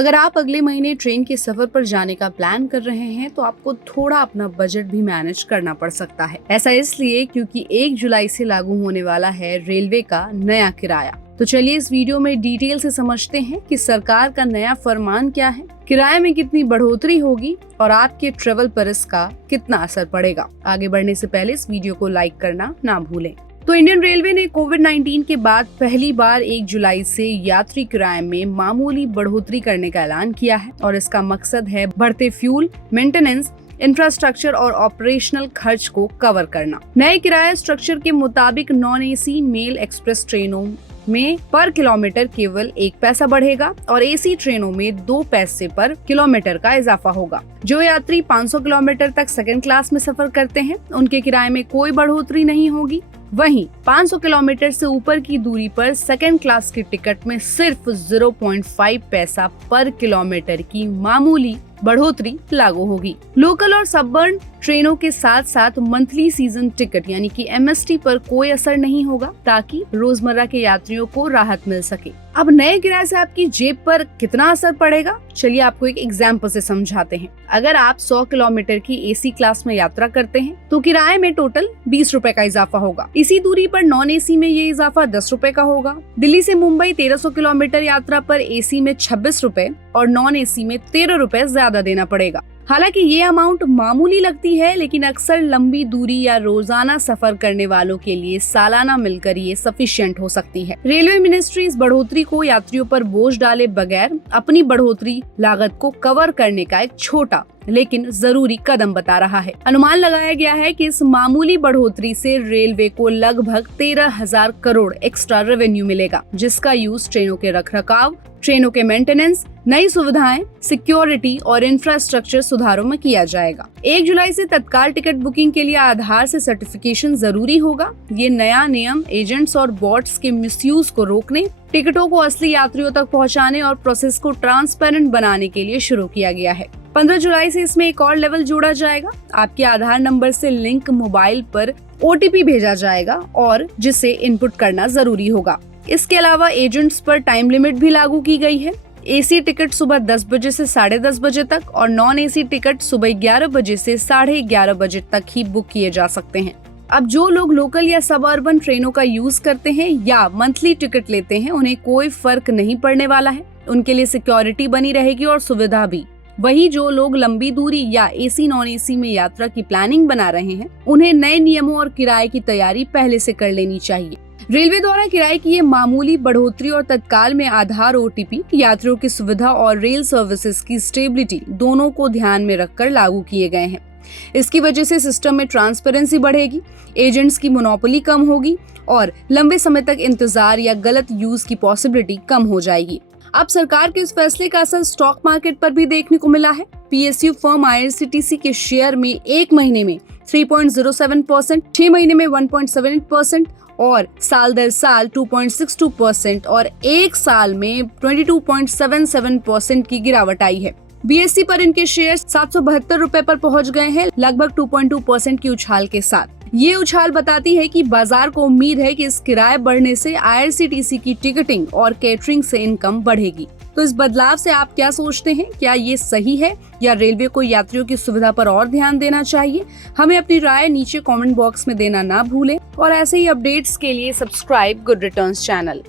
अगर आप अगले महीने ट्रेन के सफर पर जाने का प्लान कर रहे हैं तो आपको थोड़ा अपना बजट भी मैनेज करना पड़ सकता है। ऐसा इसलिए क्योंकि 1 जुलाई से लागू होने वाला है रेलवे का नया किराया। तो चलिए इस वीडियो में डिटेल से समझते हैं कि सरकार का नया फरमान क्या है, किराए में कितनी बढ़ोतरी होगी और आपके ट्रेवल पर इसका कितना असर पड़ेगा। आगे बढ़ने से पहले इस वीडियो को लाइक करना ना भूलें। तो इंडियन रेलवे ने कोविड-19 के बाद पहली बार 1 जुलाई से यात्री किराए में मामूली बढ़ोतरी करने का ऐलान किया है और इसका मकसद है बढ़ते फ्यूल, मेंटेनेंस, इंफ्रास्ट्रक्चर और ऑपरेशनल खर्च को कवर करना। नए किराया स्ट्रक्चर के मुताबिक नॉन एसी मेल एक्सप्रेस ट्रेनों में पर किलोमीटर केवल 1 पैसा बढ़ेगा और एसी ट्रेनों में 2 पैसे पर किलोमीटर का इजाफा होगा। जो यात्री 500 किलोमीटर तक सेकंड क्लास में सफर करते हैं उनके किराए में कोई बढ़ोतरी नहीं होगी। वहीं 500 किलोमीटर से ऊपर की दूरी पर सेकंड क्लास की टिकट में सिर्फ 0.5 पैसा पर किलोमीटर की मामूली बढ़ोतरी लागू होगी। लोकल और सबर्न ट्रेनों के साथ साथ मंथली सीजन टिकट यानी कि MST पर कोई असर नहीं होगा ताकि रोजमर्रा के यात्रियों को राहत मिल सके। अब नए किराए से आपकी जेब पर कितना असर पड़ेगा, चलिए आपको एक एग्जाम्पल से समझाते हैं। अगर आप 100 किलोमीटर की एसी क्लास में यात्रा करते हैं तो किराए में टोटल 20 रुपए का इजाफा होगा। इसी दूरी पर नॉन एसी में ये इजाफा 10 रुपए का होगा। दिल्ली से मुंबई 1300 किलोमीटर यात्रा पर एसी में 26 रुपए और नॉन एसी में 13 रुपए ज्यादा देना पड़ेगा। हालांकि ये अमाउंट मामूली लगती है, लेकिन अक्सर लंबी दूरी या रोजाना सफर करने वालों के लिए सालाना मिलकर ये सफिशिएंट हो सकती है। रेलवे मिनिस्ट्री इस बढ़ोतरी को यात्रियों पर बोझ डाले बगैर अपनी बढ़ोतरी लागत को कवर करने का एक छोटा लेकिन जरूरी कदम बता रहा है। अनुमान लगाया गया है कि इस मामूली बढ़ोतरी से रेलवे को लगभग 13,000 करोड़ एक्स्ट्रा रेवेन्यू मिलेगा, जिसका यूज ट्रेनों के रखरखाव, ट्रेनों के मेंटेनेंस, नई सुविधाएं, सिक्योरिटी और इंफ्रास्ट्रक्चर सुधारों में किया जाएगा। 1 जुलाई से तत्काल टिकट बुकिंग के लिए आधार से सर्टिफिकेशन जरूरी होगा। ये नया नियम एजेंट्स और बॉट्स के मिसयूज को रोकने, टिकटों को असली यात्रियों तक पहुंचाने और प्रोसेस को ट्रांसपेरेंट बनाने के लिए शुरू किया गया है। 15 जुलाई से इसमें एक और लेवल जोड़ा जाएगा। आपके आधार नंबर से लिंक मोबाइल पर OTP भेजा जाएगा और जिसे इनपुट करना जरूरी होगा। इसके अलावा एजेंट्स पर टाइम लिमिट भी लागू की गई है। एसी टिकट सुबह 10 बजे से 10:30 बजे तक और नॉन एसी टिकट सुबह 11 बजे से 11:30 बजे तक ही बुक किए जा सकते हैं। अब जो लोग लोकल या सब अर्बन ट्रेनों का यूज करते हैं या मंथली टिकट लेते हैं उन्हें कोई फर्क नहीं पड़ने वाला है। उनके लिए सिक्योरिटी बनी रहेगी और सुविधा भी। वही जो लोग लंबी दूरी या एसी नॉन एसी में यात्रा की प्लानिंग बना रहे हैं उन्हें नए नियमों और किराए की तैयारी पहले से कर लेनी चाहिए। रेलवे द्वारा किराए की ये मामूली बढ़ोतरी और तत्काल में आधार OTP यात्रियों की सुविधा और रेल सर्विसेज की स्टेबिलिटी दोनों को ध्यान में रखकर लागू किए गए हैं। इसकी वजह से सिस्टम में ट्रांसपेरेंसी बढ़ेगी, एजेंट्स की मोनोपोली कम होगी और लंबे समय तक इंतजार या गलत यूज की पॉसिबिलिटी कम हो जाएगी। अब सरकार के इस फैसले का असर स्टॉक मार्केट पर भी देखने को मिला है। PSU फर्म IRCTC के शेयर में 1 महीने में 3.07%, 6 महीने में 1.78% और साल दर साल 2.62% और 1 साल में 22.77% की गिरावट आई है। BSE पर इनके शेयर 772 रुपए पर पहुंच गए हैं, लगभग 2.2% की उछाल के साथ। ये उछाल बताती है कि बाजार को उम्मीद है कि इस किराए बढ़ने से IRCTC की टिकटिंग और कैटरिंग से इनकम बढ़ेगी। तो इस बदलाव से आप क्या सोचते हैं? क्या ये सही है या रेलवे को यात्रियों की सुविधा पर और ध्यान देना चाहिए? हमें अपनी राय नीचे कमेंट बॉक्स में देना ना भूलें और ऐसे ही अपडेट्स के लिए सब्सक्राइब गुड रिटर्न्स चैनल।